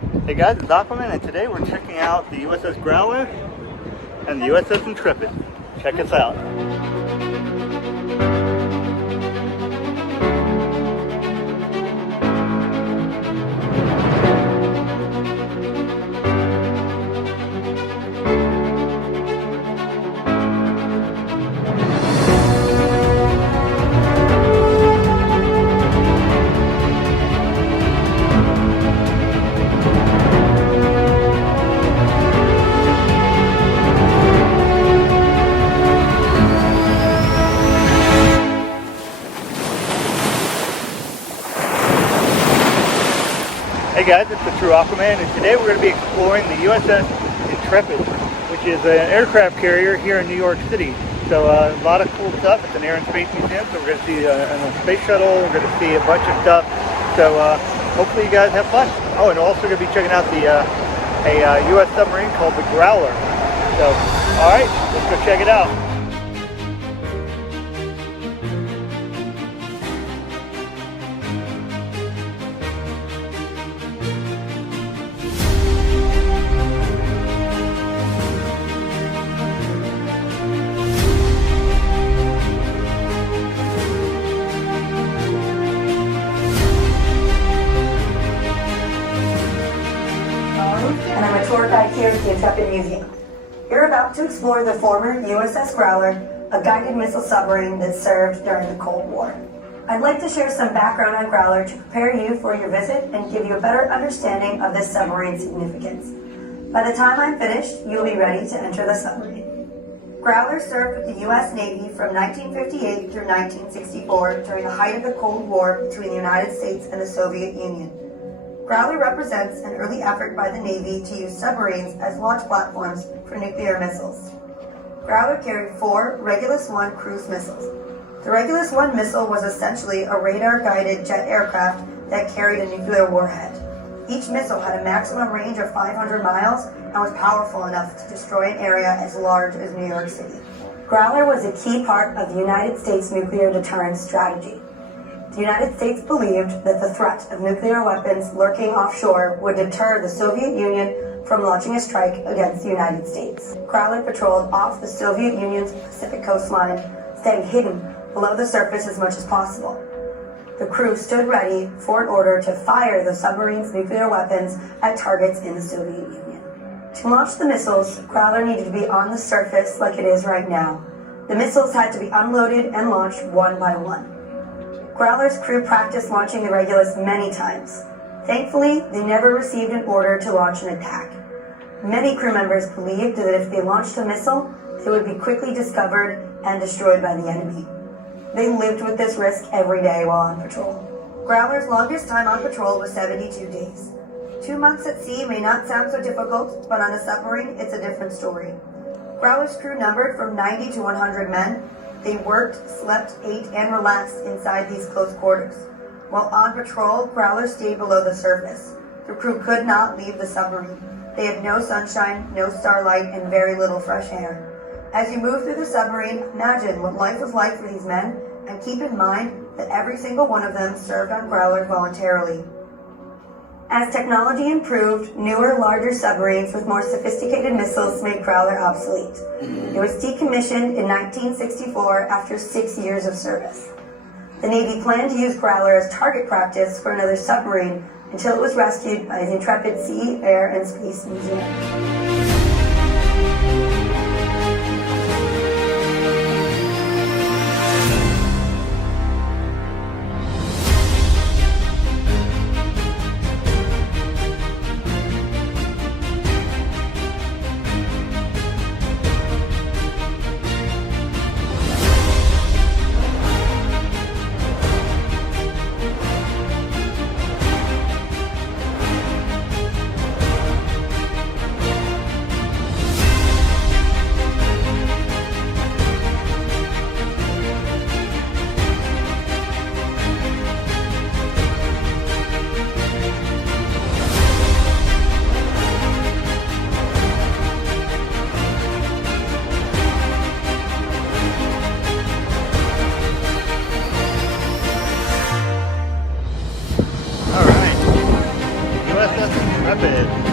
Hey guys, it's Aquaman, and today we're checking out the USS Growler and the USS Intrepid. Check us out. Hey guys, it's the True Aquaman, and today we're going to be exploring the USS Intrepid, which is an aircraft carrier here in New York City. So a lot of cool stuff. It's an air and space museum, so we're going to see a space shuttle, we're going to see a bunch of stuff. So hopefully you guys have fun. Oh, and also going to be checking out a U.S. submarine called the Growler. So, alright, let's go check it out. And I'm a tour guide here at the Intrepid Museum. You're about to explore the former USS Growler, a guided missile submarine that served during the Cold War. I'd like to share some background on Growler to prepare you for your visit and give you a better understanding of this submarine's significance. By the time I'm finished, you'll be ready to enter the submarine. Growler served with the U.S. Navy from 1958 through 1964 during the height of the Cold War between the United States and the Soviet Union. Growler represents an early effort by the Navy to use submarines as launch platforms for nuclear missiles. Growler carried 4 Regulus I cruise missiles. The Regulus I missile was essentially a radar-guided jet aircraft that carried a nuclear warhead. Each missile had a maximum range of 500 miles and was powerful enough to destroy an area as large as New York City. Growler was a key part of the United States nuclear deterrence strategy. The United States believed that the threat of nuclear weapons lurking offshore would deter the Soviet Union from launching a strike against the United States. Growler patrolled off the Soviet Union's Pacific coastline, staying hidden below the surface as much as possible. The crew stood ready for an order to fire the submarine's nuclear weapons at targets in the Soviet Union. To launch the missiles, Growler needed to be on the surface like it is right now. The missiles had to be unloaded and launched one by one. Growler's crew practiced launching the Regulus many times. Thankfully, they never received an order to launch an attack. Many crew members believed that if they launched a missile, they would be quickly discovered and destroyed by the enemy. They lived with this risk every day while on patrol. Growler's longest time on patrol was 72 days. 2 months at sea may not sound so difficult, but on a submarine, it's a different story. Growler's crew numbered from 90 to 100 men. They worked, slept, ate, and relaxed inside these close quarters. While on patrol, Growler stayed below the surface. The crew could not leave the submarine. They had no sunshine, no starlight, and very little fresh air. As you move through the submarine, imagine what life was like for these men, and keep in mind that every single one of them served on Growler voluntarily. As technology improved, newer, larger submarines with more sophisticated missiles made Growler obsolete. It was decommissioned in 1964 after 6 years of service. The Navy planned to use Growler as target practice for another submarine until it was rescued by the Intrepid Sea, Air, and Space Museum. USS Intrepid.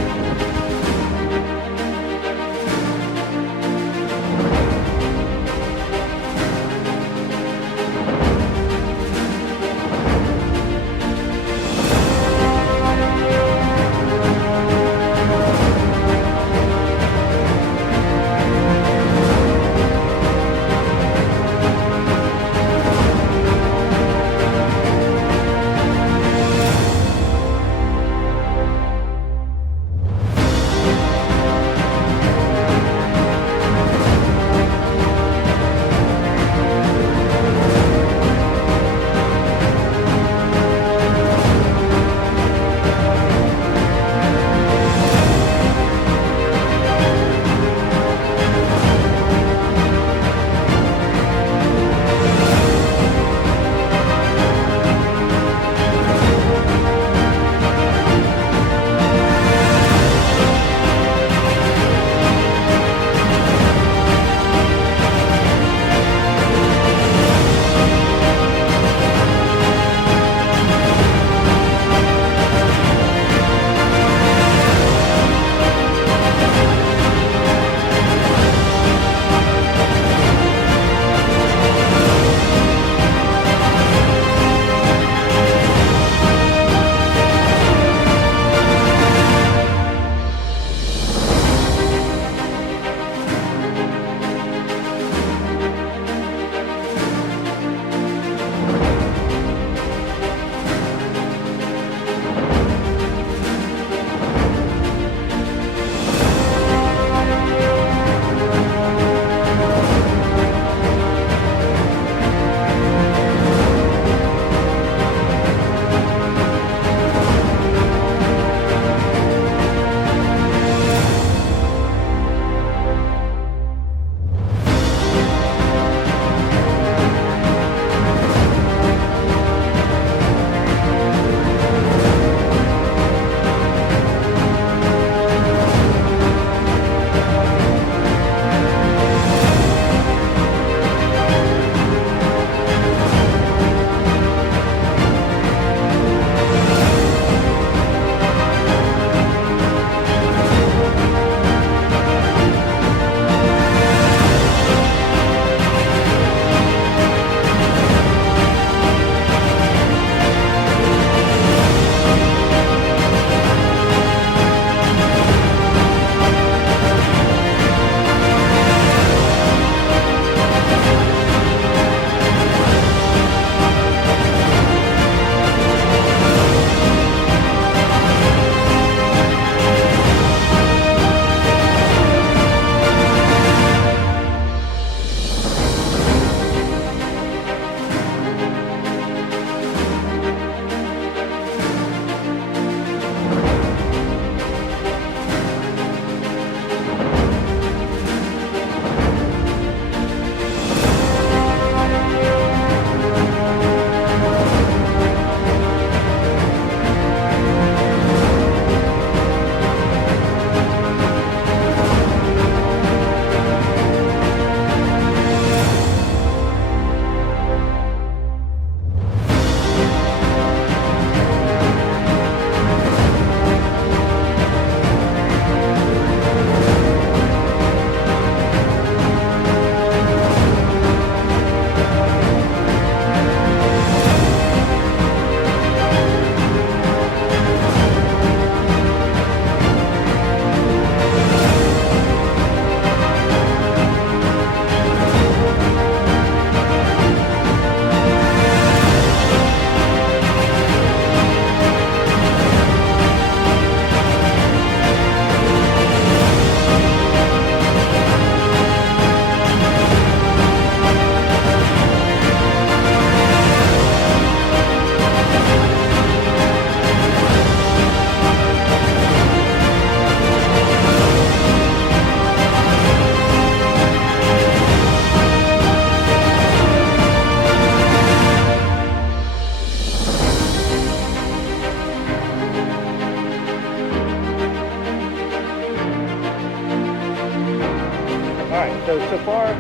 So far,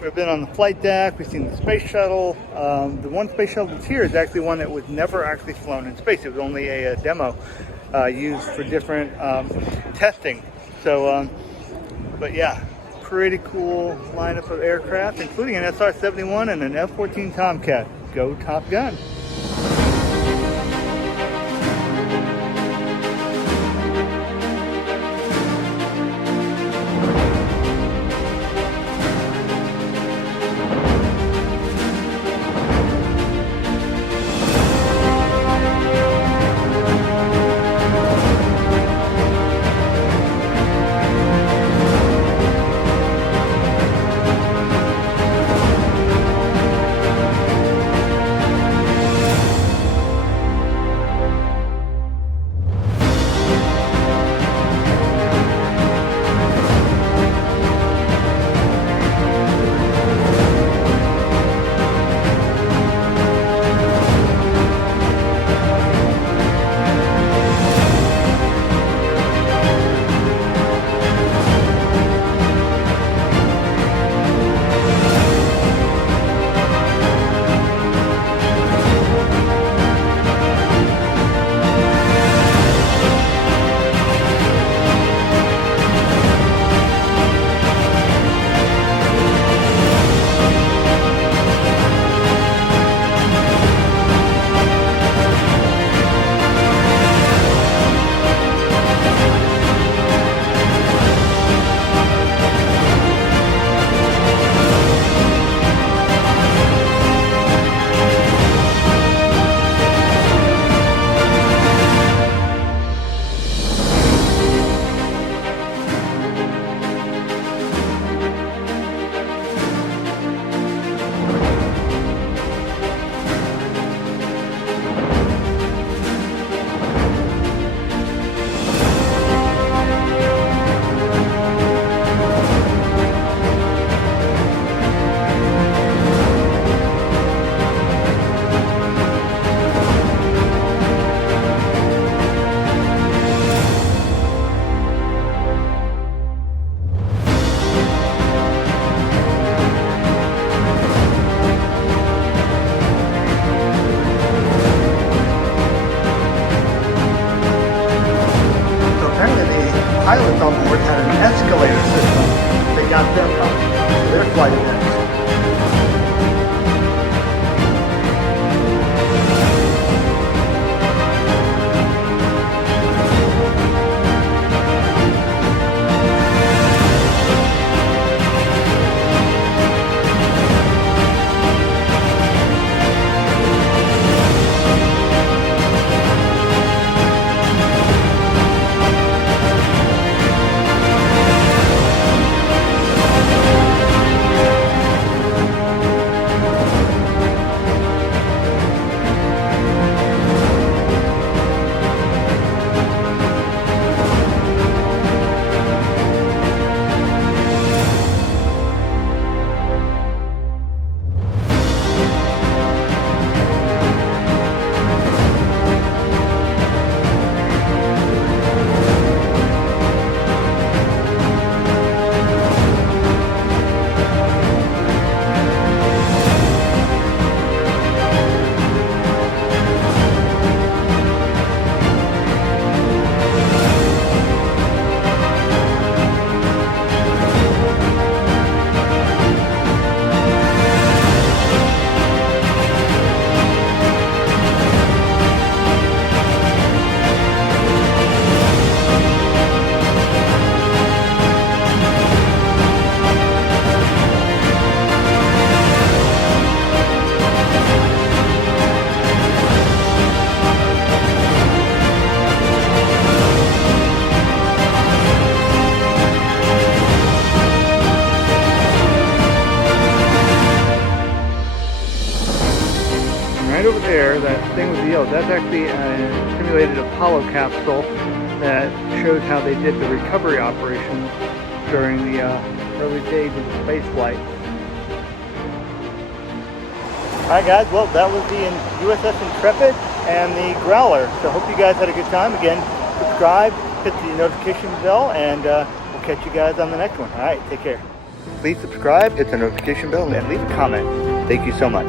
we've been on the flight deck, we've seen the space shuttle. The one space shuttle that's here is actually one that was never actually flown in space. It was only a demo. used for different testing. So, but yeah, pretty cool lineup of aircraft, including an SR-71 and an F-14 Tomcat. Go Top Gun! Pilots on board had an escalator system that got them up to their flight events. Right over there, that thing with the yellow, that's actually a simulated Apollo capsule that shows how they did the recovery operations during the early days of the space flight. Alright guys, well that was the USS Intrepid and the Growler. So hope you guys had a good time. Again, subscribe, hit the notification bell, and we'll catch you guys on the next one. Alright, take care. Please subscribe, hit the notification bell, and leave a comment. Thank you so much.